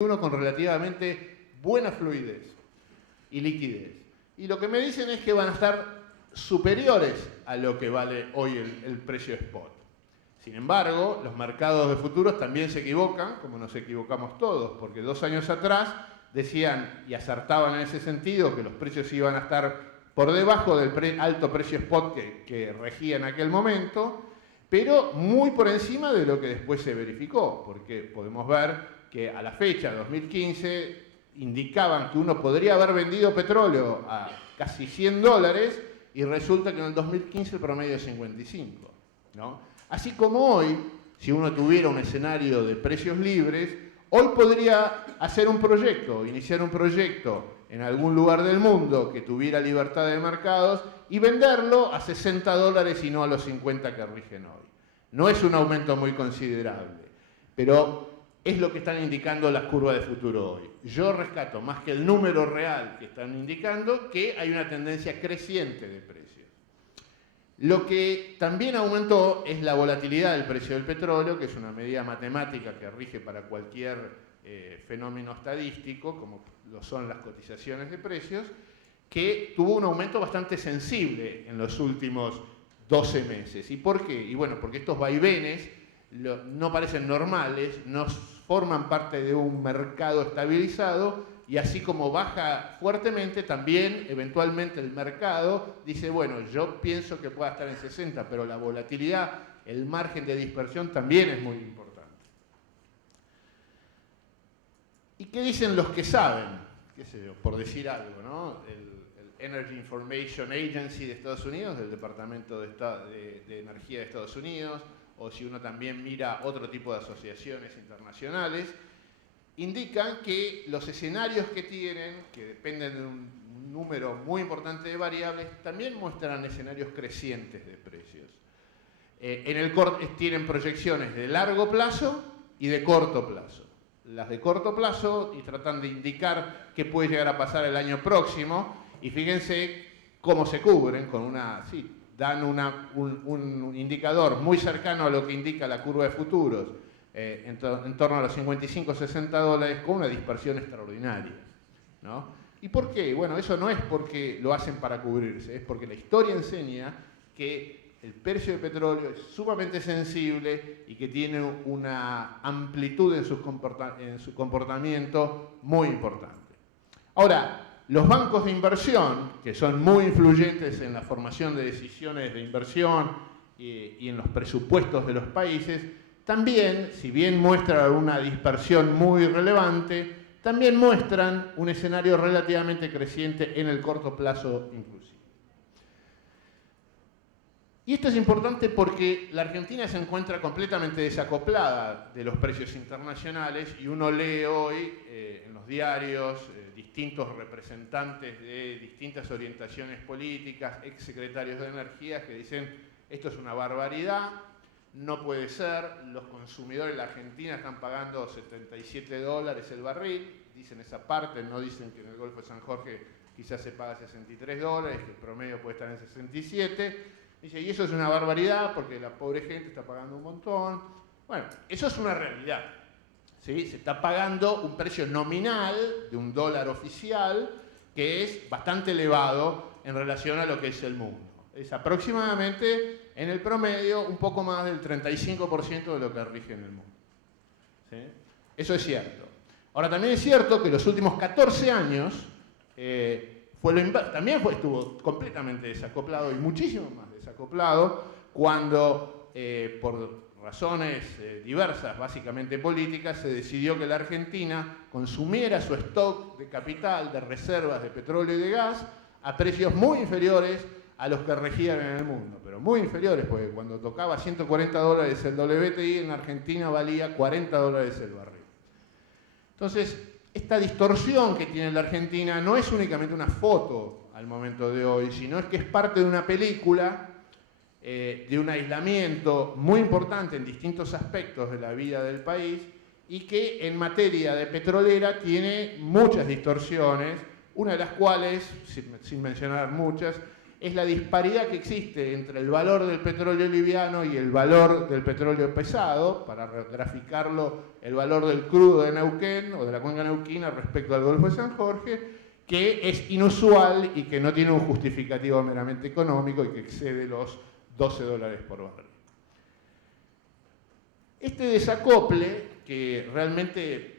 uno con relativamente buena fluidez y liquidez. Y lo que me dicen es que van a estar superiores a lo que vale hoy el precio spot. Sin embargo, los mercados de futuros también se equivocan, como nos equivocamos todos, porque 2 años atrás decían y acertaban en ese sentido que los precios iban a estar por debajo del alto precio spot que regía en aquel momento, pero muy por encima de lo que después se verificó, porque podemos ver que a la fecha, 2015, indicaban que uno podría haber vendido petróleo a casi $100 y resulta que en el 2015 el promedio es 55, ¿no? Así como hoy, si uno tuviera un escenario de precios libres, hoy podría hacer un proyecto, iniciar un proyecto en algún lugar del mundo que tuviera libertad de mercados y venderlo a $60 y no a los 50 que rigen hoy. No es un aumento muy considerable, pero es lo que están indicando las curvas de futuro hoy. Yo rescato más que el número real que están indicando que hay una tendencia creciente de precios. Lo que también aumentó es la volatilidad del precio del petróleo, que es una medida matemática que rige para cualquier fenómeno estadístico, como lo son las cotizaciones de precios, que tuvo un aumento bastante sensible en los últimos 12 meses. ¿Y por qué? Y bueno, porque estos vaivenes no parecen normales, no forman parte de un mercado estabilizado y así como baja fuertemente, también eventualmente el mercado dice, bueno, yo pienso que pueda estar en 60, pero la volatilidad, el margen de dispersión también es muy importante. ¿Y qué dicen los que saben? Qué sé yo, por decir algo, ¿no? El Energy Information Agency de Estados Unidos, del Departamento de Energía de Estados Unidos, o si uno también mira otro tipo de asociaciones internacionales, indican que los escenarios que tienen, que dependen de un número muy importante de variables, también muestran escenarios crecientes de precios. Tienen proyecciones de largo plazo y de corto plazo. Las de corto plazo y tratan de indicar qué puede llegar a pasar el año próximo y fíjense cómo se cubren con dan un indicador muy cercano a lo que indica la curva de futuros, en torno a los $55-60 con una dispersión extraordinaria, ¿no? ¿Y por qué? Bueno, eso no es porque lo hacen para cubrirse, es porque la historia enseña que el precio del petróleo es sumamente sensible y que tiene una amplitud en su comportamiento muy importante. Ahora, los bancos de inversión, que son muy influyentes en la formación de decisiones de inversión y en los presupuestos de los países, también, si bien muestran una dispersión muy relevante, también muestran un escenario relativamente creciente en el corto plazo inclusive. Y esto es importante porque la Argentina se encuentra completamente desacoplada de los precios internacionales y uno lee hoy en los diarios distintos representantes de distintas orientaciones políticas, exsecretarios de Energía, que dicen esto es una barbaridad, no puede ser, los consumidores de la Argentina están pagando $77 el barril, dicen esa parte, no dicen que en el Golfo de San Jorge quizás se paga $63, que el promedio puede estar en 67. Dice, y eso es una barbaridad porque la pobre gente está pagando un montón. Bueno, eso es una realidad, ¿sí? Se está pagando un precio nominal de $1 oficial que es bastante elevado en relación a lo que es el mundo. Es aproximadamente, en el promedio, un poco más del 35% de lo que rige en el mundo, ¿sí? Eso es cierto. Ahora, también es cierto que los últimos 14 años también estuvo completamente desacoplado y muchísimo más desacoplado cuando, por razones diversas, básicamente políticas, se decidió que la Argentina consumiera su stock de capital, de reservas de petróleo y de gas a precios muy inferiores a los que regían en el mundo, pero muy inferiores, porque cuando tocaba $140 el WTI, en Argentina valía $40 el barril. Entonces, esta distorsión que tiene la Argentina no es únicamente una foto al momento de hoy, sino es que es parte de una película, de un aislamiento muy importante en distintos aspectos de la vida del país y que en materia de petrolera tiene muchas distorsiones, una de las cuales, sin mencionar muchas, es la disparidad que existe entre el valor del petróleo liviano y el valor del petróleo pesado, para graficarlo, el valor del crudo de Neuquén o de la cuenca neuquina respecto al Golfo de San Jorge, que es inusual y que no tiene un justificativo meramente económico y que excede los $12 por barril. Este desacople, que realmente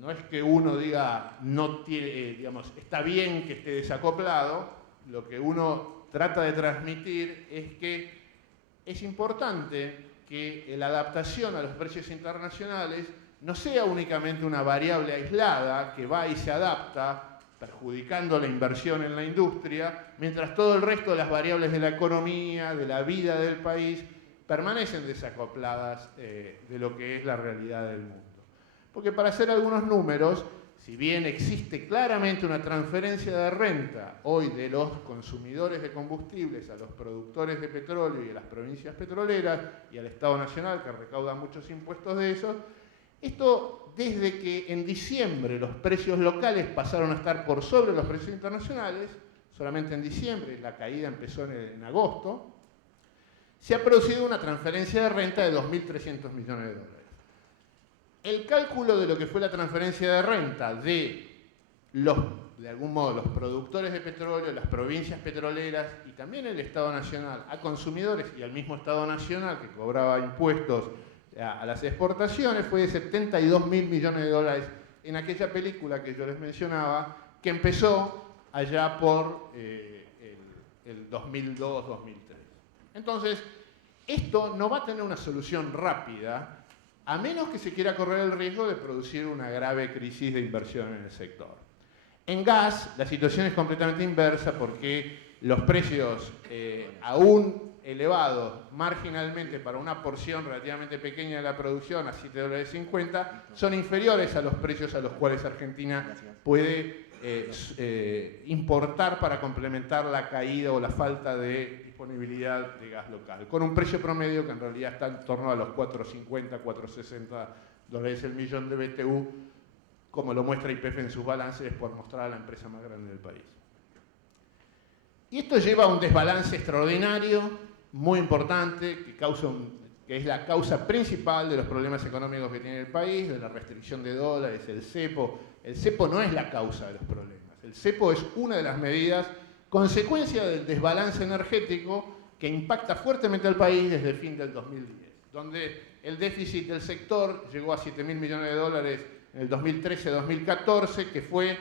no es que uno diga, no tiene, digamos, está bien que esté desacoplado, lo que uno trata de transmitir es que es importante que la adaptación a los precios internacionales no sea únicamente una variable aislada que va y se adapta, perjudicando la inversión en la industria, mientras todo el resto de las variables de la economía, de la vida del país, permanecen desacopladas de lo que es la realidad del mundo. Porque para hacer algunos números, si bien existe claramente una transferencia de renta hoy de los consumidores de combustibles a los productores de petróleo y a las provincias petroleras y al Estado Nacional, que recauda muchos impuestos de esos, esto desde que en diciembre los precios locales pasaron a estar por sobre los precios internacionales, solamente en diciembre, la caída empezó en agosto, se ha producido una transferencia de renta de 2.300 millones de dólares. El cálculo de lo que fue la transferencia de renta de algún modo, los productores de petróleo, las provincias petroleras y también el Estado Nacional a consumidores y al mismo Estado Nacional que cobraba impuestos a las exportaciones fue de 72.000 millones de dólares en aquella película que yo les mencionaba, que empezó allá por el 2002-2003. Entonces, esto no va a tener una solución rápida, a menos que se quiera correr el riesgo de producir una grave crisis de inversión en el sector. En gas, la situación es completamente inversa porque los precios, aún elevados marginalmente para una porción relativamente pequeña de la producción, a $7,50, son inferiores a los precios a los cuales Argentina puede importar para complementar la caída o la falta de disponibilidad de gas local, con un precio promedio que en realidad está en torno a los $4,50, $4,60 el millón de BTU, como lo muestra YPF en sus balances, por mostrar a la empresa más grande del país. Y esto lleva a un desbalance extraordinario, muy importante, que es la causa principal de los problemas económicos que tiene el país, de la restricción de dólares, el cepo. El cepo no es la causa de los problemas. El cepo es una de las medidas, consecuencia del desbalance energético que impacta fuertemente al país desde el fin del 2010, donde el déficit del sector llegó a 7.000 millones de dólares en el 2013-2014, que fue,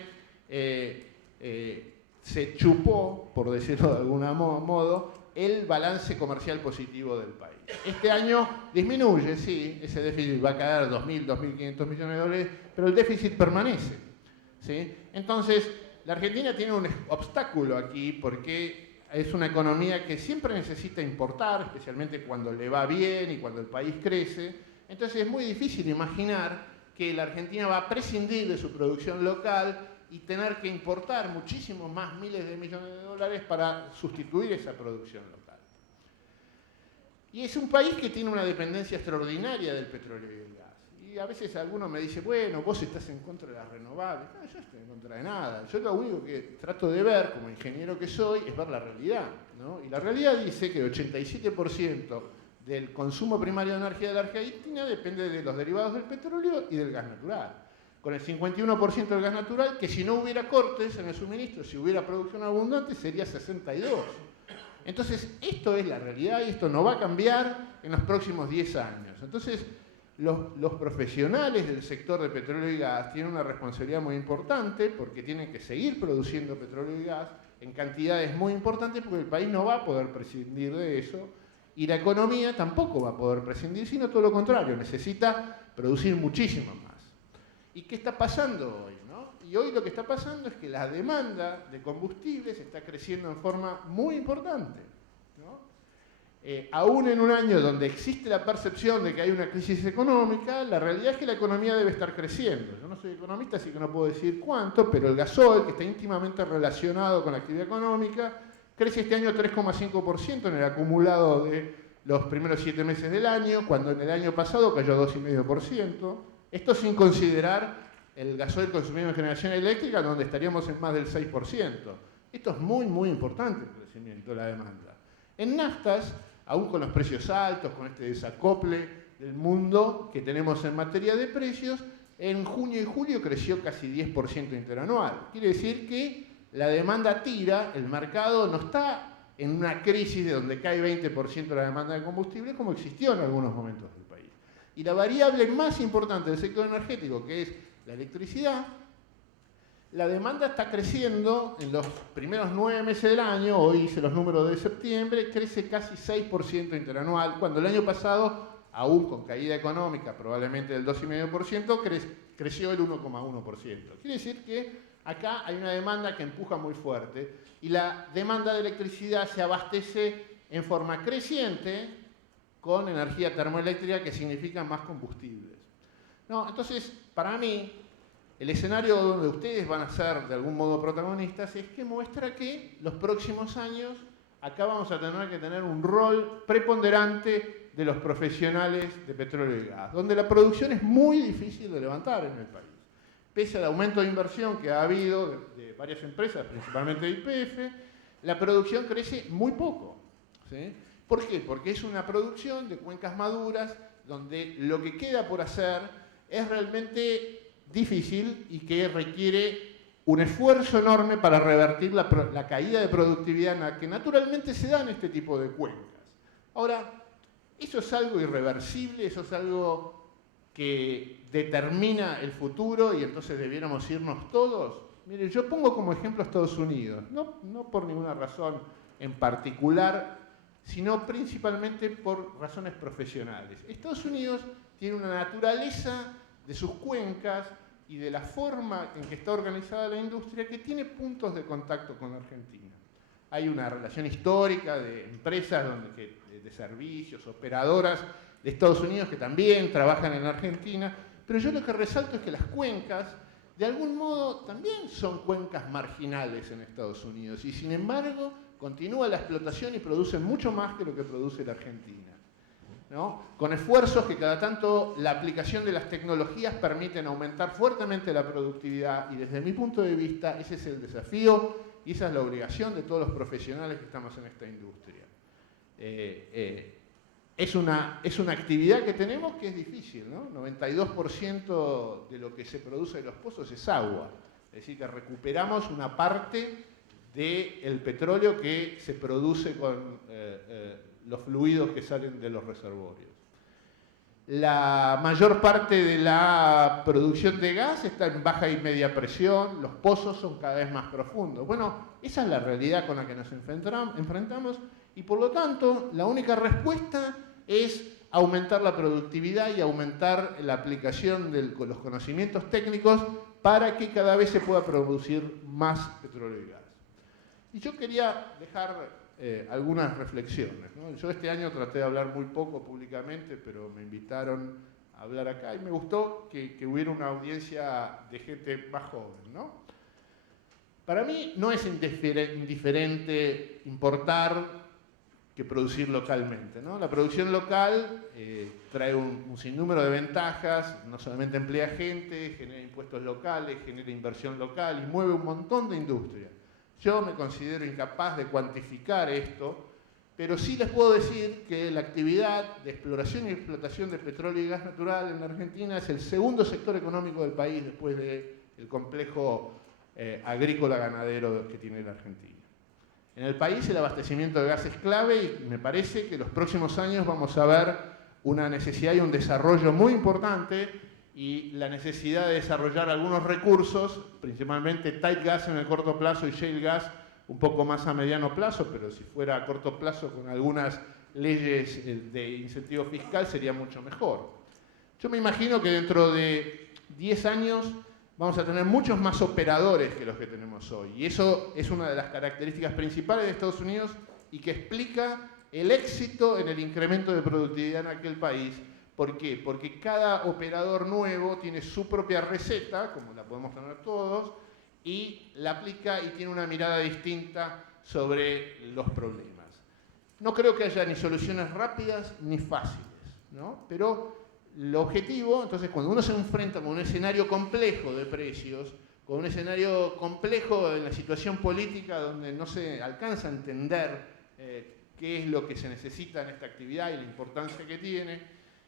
se chupó, por decirlo de algún modo, el balance comercial positivo del país. Este año disminuye, sí, ese déficit va a caer a 2.000, 2.500 millones de dólares, pero el déficit permanece, ¿sí? Entonces, la Argentina tiene un obstáculo aquí porque es una economía que siempre necesita importar, especialmente cuando le va bien y cuando el país crece. Entonces es muy difícil imaginar que la Argentina va a prescindir de su producción local y tener que importar muchísimos más miles de millones de dólares para sustituir esa producción local. Y es un país que tiene una dependencia extraordinaria del petróleo y del gas. Y a veces alguno me dice, bueno, vos estás en contra de las renovables. No, yo estoy en contra de nada. Yo lo único que trato de ver, como ingeniero que soy, es ver la realidad, ¿no? Y la realidad dice que el 87% del consumo primario de energía de la Argentina depende de los derivados del petróleo y del gas natural. Con el 51% del gas natural, que si no hubiera cortes en el suministro, si hubiera producción abundante, sería 62%. Entonces, esto es la realidad y esto no va a cambiar en los próximos 10 años. Entonces, los profesionales del sector de petróleo y gas tienen una responsabilidad muy importante porque tienen que seguir produciendo petróleo y gas en cantidades muy importantes porque el país no va a poder prescindir de eso y la economía tampoco va a poder prescindir, sino todo lo contrario, necesita producir muchísimo más. ¿Y qué está pasando hoy, no? Y hoy lo que está pasando es que la demanda de combustibles está creciendo en forma muy importante, ¿no? Aún en un año donde existe la percepción de que hay una crisis económica, la realidad es que la economía debe estar creciendo. Yo no soy economista, así que no puedo decir cuánto, pero el gasoil, que está íntimamente relacionado con la actividad económica, crece este año 3,5% en el acumulado de los primeros 7 meses del año, cuando en el año pasado cayó 2,5%. Esto sin considerar el gasoil consumido en generación eléctrica, donde estaríamos en más del 6%. Esto es muy, muy importante, el crecimiento de la demanda. En naftas, aún con los precios altos, con este desacople del mundo que tenemos en materia de precios, en junio y julio creció casi 10% interanual. Quiere decir que la demanda tira, el mercado no está en una crisis de donde cae 20% de la demanda de combustible como existió en algunos momentos del país. Y la variable más importante del sector energético, que es la electricidad, la demanda está creciendo en los primeros 9 meses del año, hoy hice los números de septiembre, crece casi 6% interanual, cuando el año pasado, aún con caída económica probablemente del 2,5%, creció el 1,1%. Quiere decir que acá hay una demanda que empuja muy fuerte y la demanda de electricidad se abastece en forma creciente con energía termoeléctrica, que significa más combustibles. No, entonces, para mí, el escenario donde ustedes van a ser de algún modo protagonistas es que muestra que los próximos años acá vamos a tener que tener un rol preponderante de los profesionales de petróleo y gas, donde la producción es muy difícil de levantar en el país. Pese al aumento de inversión que ha habido de varias empresas, principalmente de YPF, la producción crece muy poco, ¿sí? ¿Por qué? Porque es una producción de cuencas maduras donde lo que queda por hacer es realmente difícil y que requiere un esfuerzo enorme para revertir la caída de productividad que naturalmente se da en este tipo de cuencas. Ahora, eso es algo irreversible, eso es algo que determina el futuro y entonces debiéramos irnos todos. Miren, yo pongo como ejemplo a Estados Unidos, no por ninguna razón en particular, sino principalmente por razones profesionales. Estados Unidos tiene una naturaleza de sus cuencas y de la forma en que está organizada la industria que tiene puntos de contacto con Argentina. Hay una relación histórica de empresas de servicios, operadoras de Estados Unidos que también trabajan en Argentina, pero yo lo que resalto es que las cuencas, de algún modo, también son cuencas marginales en Estados Unidos y, sin embargo, continúa la explotación y producen mucho más que lo que produce la Argentina, ¿no? Con esfuerzos que cada tanto la aplicación de las tecnologías permiten aumentar fuertemente la productividad y desde mi punto de vista ese es el desafío y esa es la obligación de todos los profesionales que estamos en esta industria. Es una actividad que tenemos que es difícil, ¿no? 92% de lo que se produce de los pozos es agua, es decir que recuperamos una parte del petróleo que se produce con los fluidos que salen de los reservorios. La mayor parte de la producción de gas está en baja y media presión, los pozos son cada vez más profundos. Bueno, esa es la realidad con la que nos enfrentamos y por lo tanto la única respuesta es aumentar la productividad y aumentar la aplicación de los conocimientos técnicos para que cada vez se pueda producir más petróleo y gas. Y yo quería dejar algunas reflexiones, ¿no? Yo este año traté de hablar muy poco públicamente, pero me invitaron a hablar acá y me gustó que hubiera una audiencia de gente más joven, ¿no? Para mí no es indiferente importar que producir localmente, ¿no? La producción local trae un sinnúmero de ventajas, no solamente emplea gente, genera impuestos locales, genera inversión local y mueve un montón de industria. Yo me considero incapaz de cuantificar esto, pero sí les puedo decir que la actividad de exploración y explotación de petróleo y gas natural en la Argentina es el segundo sector económico del país después del complejo agrícola ganadero que tiene la Argentina. En el país el abastecimiento de gas es clave y me parece que en los próximos años vamos a ver una necesidad y un desarrollo muy importante y la necesidad de desarrollar algunos recursos, principalmente tight gas en el corto plazo y shale gas un poco más a mediano plazo, pero si fuera a corto plazo con algunas leyes de incentivo fiscal sería mucho mejor. Yo me imagino que dentro de 10 años vamos a tener muchos más operadores que los que tenemos hoy. Y eso es una de las características principales de Estados Unidos y que explica el éxito en el incremento de productividad en aquel país. ¿Por qué? Porque cada operador nuevo tiene su propia receta, como la podemos tener todos, y la aplica y tiene una mirada distinta sobre los problemas. No creo que haya ni soluciones rápidas ni fáciles, ¿no? Pero el objetivo, entonces, cuando uno se enfrenta con un escenario complejo de precios, con un escenario complejo en la situación política donde no se alcanza a entender qué es lo que se necesita en esta actividad y la importancia que tiene.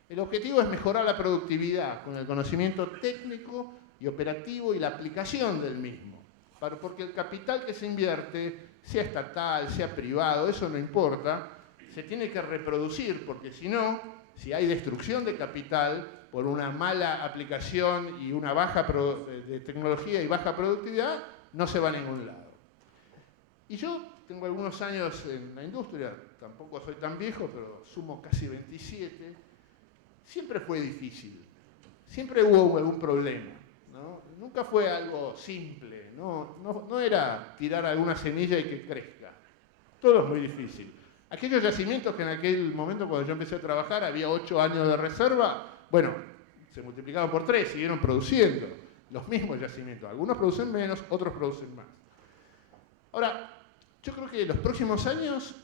El objetivo es mejorar la productividad con el conocimiento técnico y operativo y la aplicación del mismo. Porque el capital que se invierte, sea estatal, sea privado, eso no importa, se tiene que reproducir, porque si no, si hay destrucción de capital por una mala aplicación y una baja de tecnología y baja productividad, no se va a ningún lado. Y yo tengo algunos años en la industria, tampoco soy tan viejo, pero sumo casi 27. Siempre fue difícil, siempre hubo algún problema, ¿no? Nunca fue algo simple, no era tirar alguna semilla y que crezca. Todo es muy difícil. Aquellos yacimientos que en aquel momento, cuando yo empecé a trabajar, había 8 años de reserva, bueno, se multiplicaban por 3, siguieron produciendo los mismos yacimientos. Algunos producen menos, otros producen más. Ahora, yo creo que en los próximos años